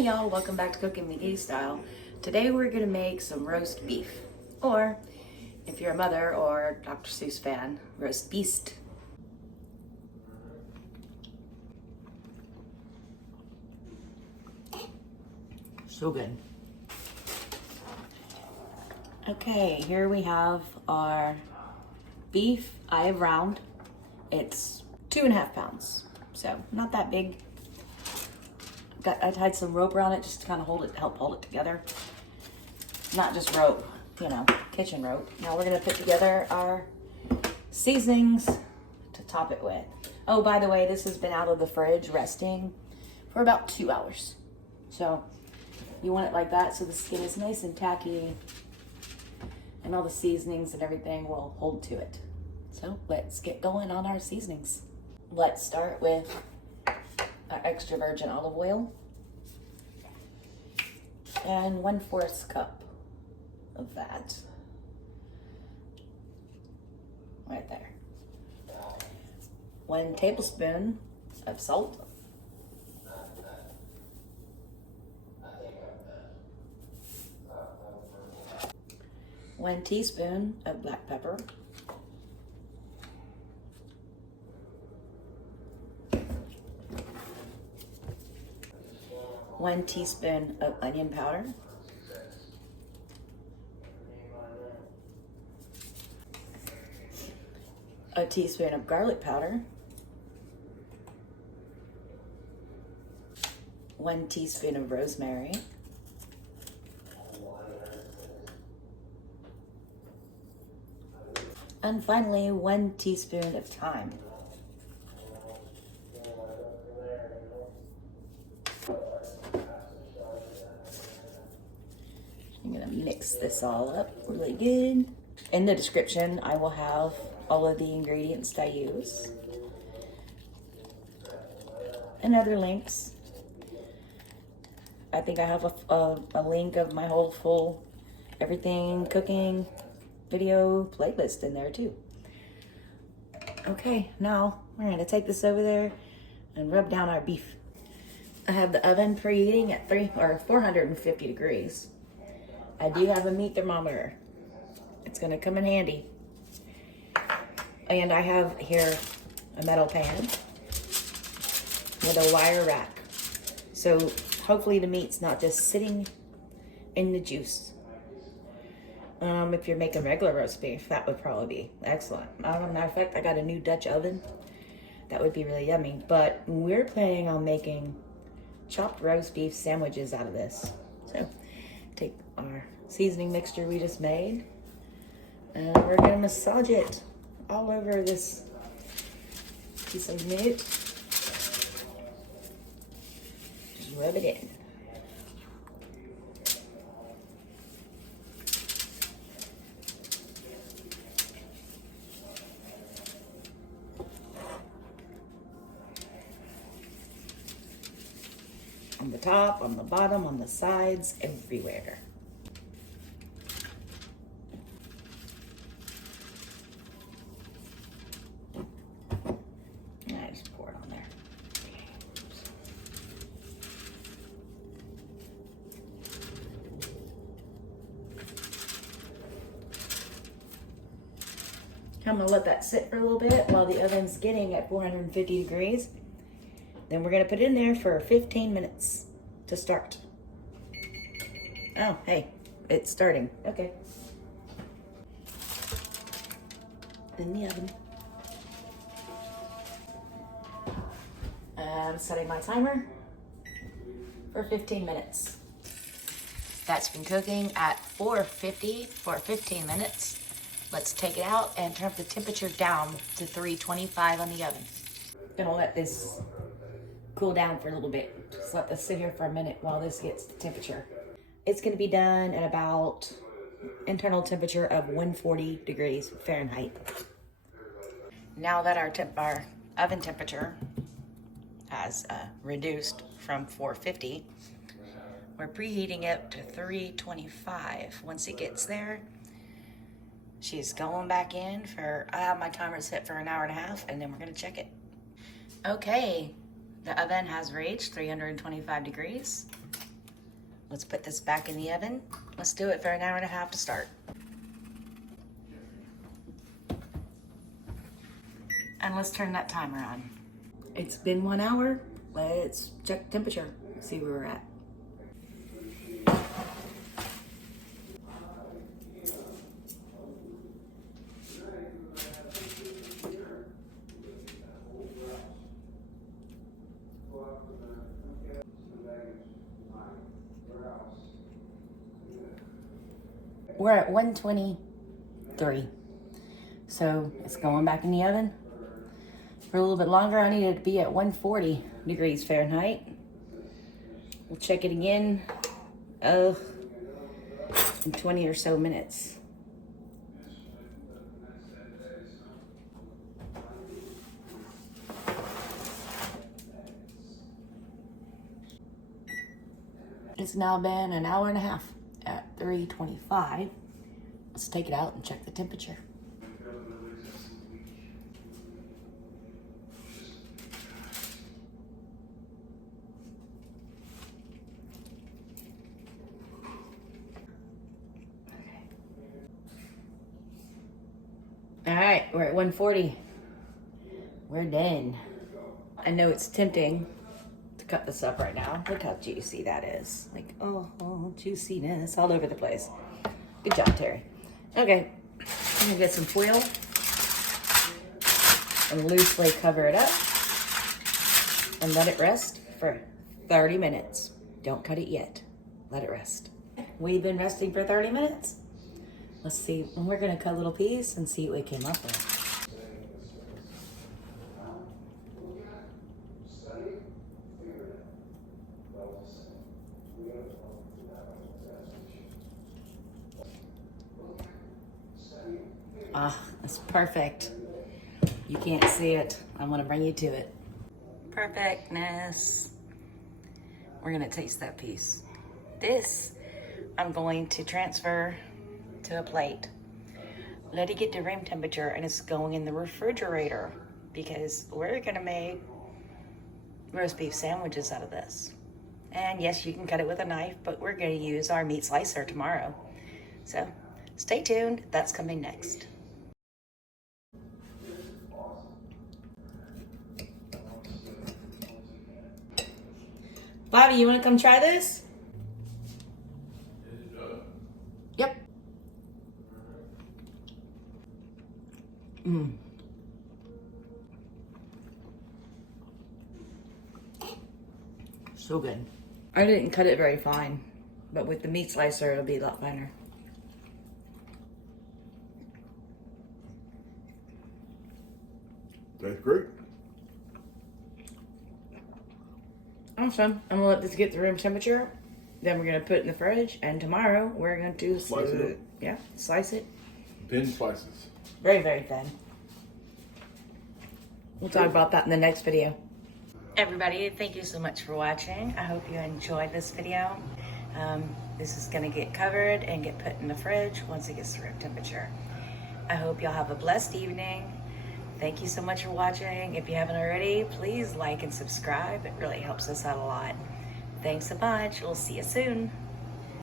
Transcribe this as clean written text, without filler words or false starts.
y'all, welcome back to Cooking McGee Style. Today we're gonna make some roast beef, or if you're a mother or Dr. Seuss fan, roast beast. So good. Okay, here we have our beef. I have round. It's 2.5 pounds, so not that big. I tied some rope around it just to kind of help hold it together. Not just rope, you know, kitchen rope. Now we're gonna put together our seasonings to top it with. Oh, by the way, this has been out of the fridge resting for about 2 hours. So you want it like that so the skin is nice and tacky and all the seasonings and everything will hold to it. So let's get going on our seasonings. Let's start with our extra virgin olive oil and 1/4 cup of that right there. 1 tablespoon of salt, 1 teaspoon of black pepper, 1 teaspoon of onion powder, 1 teaspoon of garlic powder, 1 teaspoon of rosemary, and finally 1 teaspoon of thyme. I'm gonna mix this all up really good. In the description, I will have all of the ingredients I use and other links. I think I have a link of my whole full everything cooking video playlist in there too. Okay, now we're gonna take this over there and rub down our beef. I have the oven preheating at 450 degrees. I do have a meat thermometer. It's gonna come in handy. And I have here a metal pan with a wire rack. So hopefully the meat's not just sitting in the juice. If you're making regular roast beef, that would probably be excellent. As a matter of fact, I got a new Dutch oven. That would be really yummy. But we're planning on making chopped roast beef sandwiches out of this. So take our seasoning mixture we just made and we're gonna massage it all over this piece of meat. Just rub it in. On the top, on the bottom, on the sides, everywhere. And I just pour it on there. I'm gonna let that sit for a little bit while the oven's getting at 450 degrees. Then we're gonna put it in there for 15 minutes to start. Oh, hey, it's starting. Okay. In the oven. I'm setting my timer for 15 minutes. That's been cooking at 450 for 15 minutes. Let's take it out and turn up the temperature down to 325 on the oven. Gonna let this cool down for a little bit. Just let this sit here for a minute while this gets the temperature. It's gonna be done at about internal temperature of 140 degrees Fahrenheit. Now that our oven temperature has reduced from 450, we're preheating it to 325. Once it gets there, she's going back in for, I have my timer set for 1.5 hours, and then we're gonna check it. Okay, the oven has reached 325 degrees. Let's put this back in the oven. Let's do it for an hour and a half to start. And let's turn that timer on. It's been 1 hour. Let's check the temperature, see where we're at. We're at 123. So it's going back in the oven for a little bit longer. I need it to be at 140 degrees Fahrenheit. We'll check it again in 20 or so minutes. It's now been an hour and a half at 325. Let's take it out and check the temperature. All right, we're at 140. We're done. I know it's tempting to cut this up right now. Look how juicy that is. Like, oh, juiciness all over the place. Good job, Terry. Okay, I'm gonna get some foil and loosely cover it up and let it rest for 30 minutes. Don't cut it yet. Let it rest. We've been resting for 30 minutes. Let's see, and we're gonna cut a little piece and see what we came up with. Ah, that's perfect. You can't see it. I'm gonna bring you to it. Perfectness. We're gonna taste that piece. This, I'm going to transfer to a plate. Let it get to room temperature and it's going in the refrigerator because we're gonna make roast beef sandwiches out of this. And yes, you can cut it with a knife, but we're gonna use our meat slicer tomorrow. So stay tuned, that's coming next. Bobby, you wanna come try this? Yep. So good. I didn't cut it very fine, but with the meat slicer, it'll be a lot finer. That's great. Awesome. I'm gonna let this get to room temperature. Then we're gonna put it in the fridge, and tomorrow we're going to Slice it up. Yeah, slice it. Thin slices. Very, very thin. We'll talk about that in the next video. Everybody, thank you so much for watching. I hope you enjoyed this video. This is gonna get covered and get put in the fridge once it gets to room temperature. I hope y'all have a blessed evening. Thank you so much for watching. If you haven't already, please like and subscribe. It really helps us out a lot. Thanks so much. We'll see you soon.